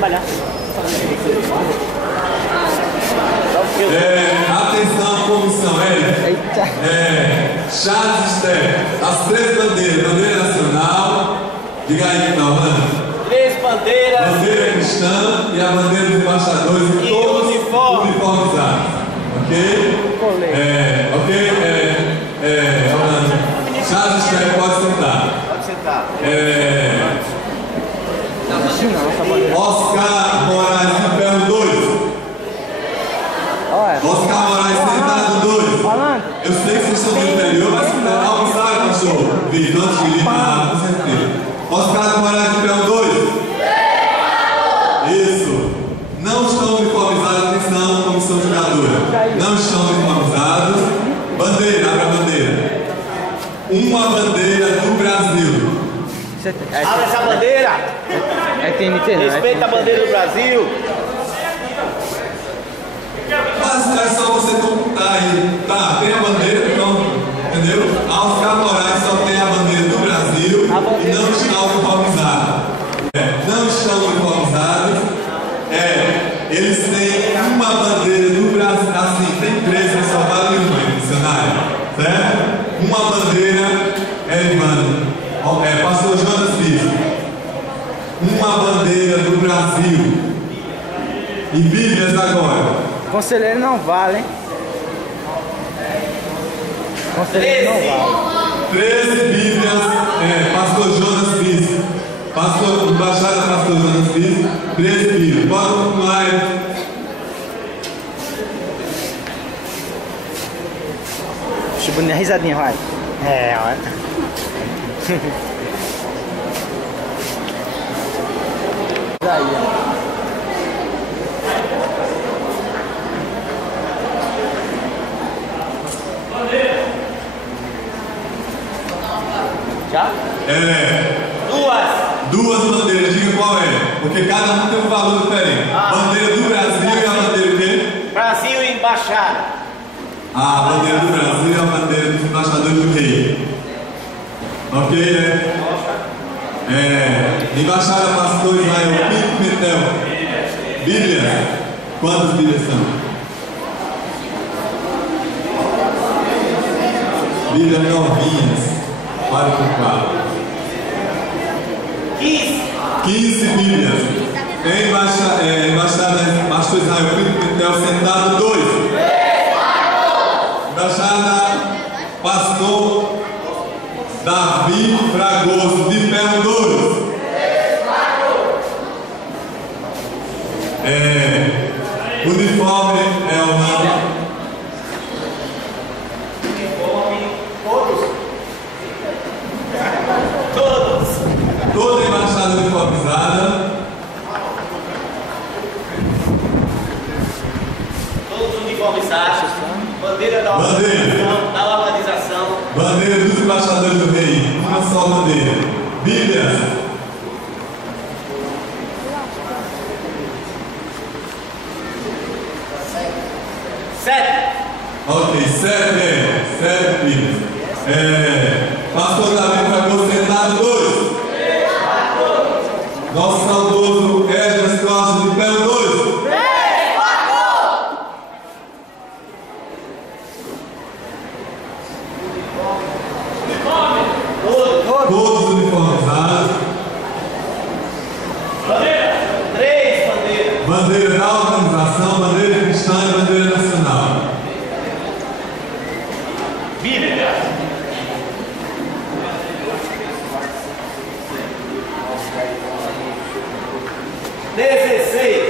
trabalhar. Atenção, comissão, Charles Esther, as 3 bandeiras, bandeira nacional, diga aí então, Ana. 3 bandeiras. Bandeira cristã e a bandeira dos embaixadores e todos uniformizados. Ok? Orlando. Charles Esther, pode sentar. Pode sentar. Oscar Moraes, de pé 2. Oscar Moraes, sentado 2. Eu sei que vocês estão no interior, mas almoçaram, cachorro. Vitor, antes de limpar, com certeza. Oscar Moraes, de pé 2. Isso. Não estão uniformizados, atenção, comissão jogadora. Não estão uniformizados. Bandeira, abre a bandeira. Uma bandeira do Brasil. Abre essa bandeira. É TNT, não? Respeita a bandeira do Brasil. Mas é só você computar aí. Tá, tem a bandeira, pronto. Entendeu? A Oscar Moraes só tem a bandeira do Brasil e não está uniformizada. Não estão uniformizados. Eles têm uma bandeira do Brasil. Assim, tem 3, mas só vale uma, dicionário. Certo? Uma bandeira pastor Jonas Bispo. Uma bandeira do Brasil. E Bíblias agora. Conselheiro não vale, hein? Conselheiro não vale. 13 Bíblias, pastor Jonas Bispo. Embaixada pastor Jonas Bispo. 13 Bíblias. Bora continuar aí. Deixa eu botar a risadinha, vai. Olha. Daí, ó. Já? Duas bandeiras, diga qual é. Porque cada um tem um valor diferente. Bandeira do Brasil e a bandeira o quê? Brasil e embaixada. A bandeira do Brasil e a bandeira dos embaixadores do rei. Ok, né? Embaixada pastor Israel Pinto Metel. Bíblia. Quantas Bíblias são? Bíblias novinhas. 4 por 4. 15 Bíblias. Embaixada pastor Israel Pinto Metel sentado 2. Embaixada pastor Davi Fragoso de pé 2. Uniforme é o nome. Toda embaixada uniformizada. Todos uniformizados. Bandeira da organização. Bandeira dos embaixadores do rei. Uma só bandeira. Bíblia. Ok, 7 Bíblias. Pastor Davi Fragoso sentado 2. Nosso saudoso Esdras Costa de pé 2. Todos uniformizados. Bandeira da organização, bandeira cristã e bandeira nacional. Bíblia. Dezesseis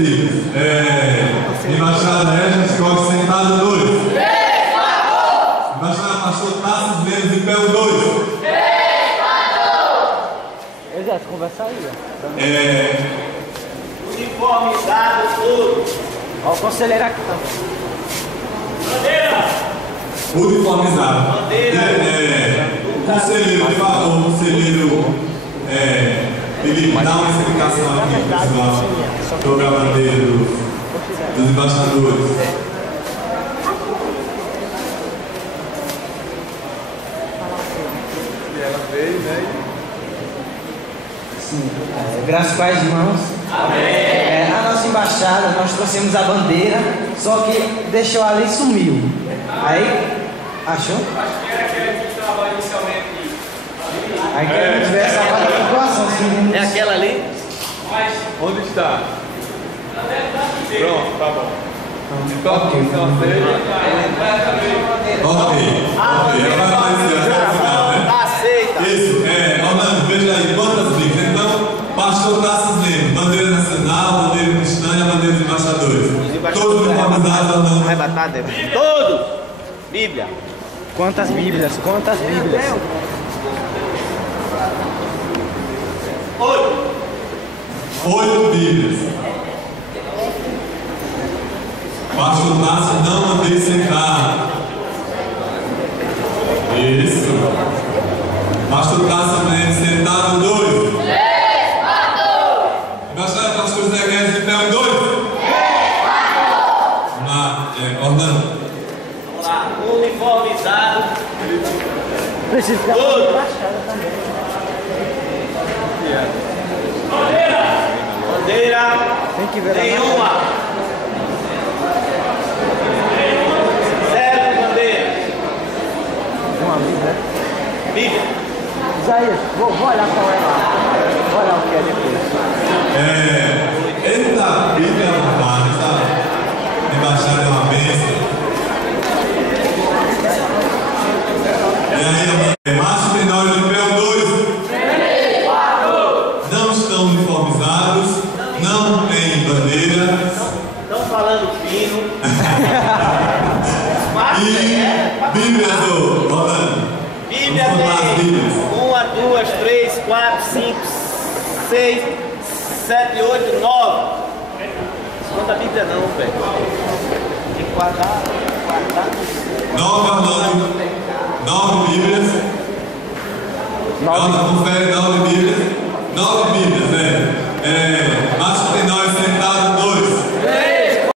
Bíblias. Embaixada Esdras Costa sentado 2. Embaixada pastor Tassos Lemos de pé 2. Exato, conversa aí, ó. Uniformizados todos. Ó, o conselheiro aqui tá. Bandeira. Uniformizado. Bandeira. Conselheiro, por favor, conselheiro. Felipe, dá uma explicação aqui, pessoal, sobre a bandeira dos embaixadores. Ela veio, né? Sim. Graças aos irmãos. A nossa embaixada, nós trouxemos a bandeira, só que deixou ali e sumiu. Aí, achou? Acho que era aquela que estava inicialmente. Aí queremos ver essa pontuação, assim. É aquela ali? Onde está? Pronto, tá bom. Então, então, ok. Ela vai aparecer até o final, né? Tá aceita. Isso, Orlando, veja aí quantas bíblias. Então, pastor Tassos Lemos, bandeira nacional, bandeira cristã e a bandeira dos embaixadores. Todos uniformizados ou não? Arrebatado, é. Todos. Bíblia. Quantas Bíblias? Quantas Bíblias? 8 Bíblias. Pastor Tassos não mandei sentar. Isso. Pastor Tassos Lemos, sentado 2. Embaixada, pastor Zé Guedes, de pé 2. Orlando. Vamos lá. Uniformizado. Precisa ficar Todos. embaixada também. Bandeira. Tem que ver Nenhuma. Zero bandeira. uma Bíblia. Bíblia. Isaías, vou olhar qual é lá. Vou olhar o que é depois. Eita, Bíblia é uma parte, sabe? Embaixada é uma bênção. E aí, macho menor de pé 2. Não estão uniformizados, não tem bandeira. Estão falando fino. E Bíblias do Rolando. Bíblia Vamos falar as tem Bíblias. 1, 2, 3, 4, 5, 6, 7, 8, 9. Conta a Bíblia não, velho. Tem que guardar. 9 Orlando. 9 Bíblias. Nota, confere 9 Bíblias. 9 Bíblias, né? Macho tem 9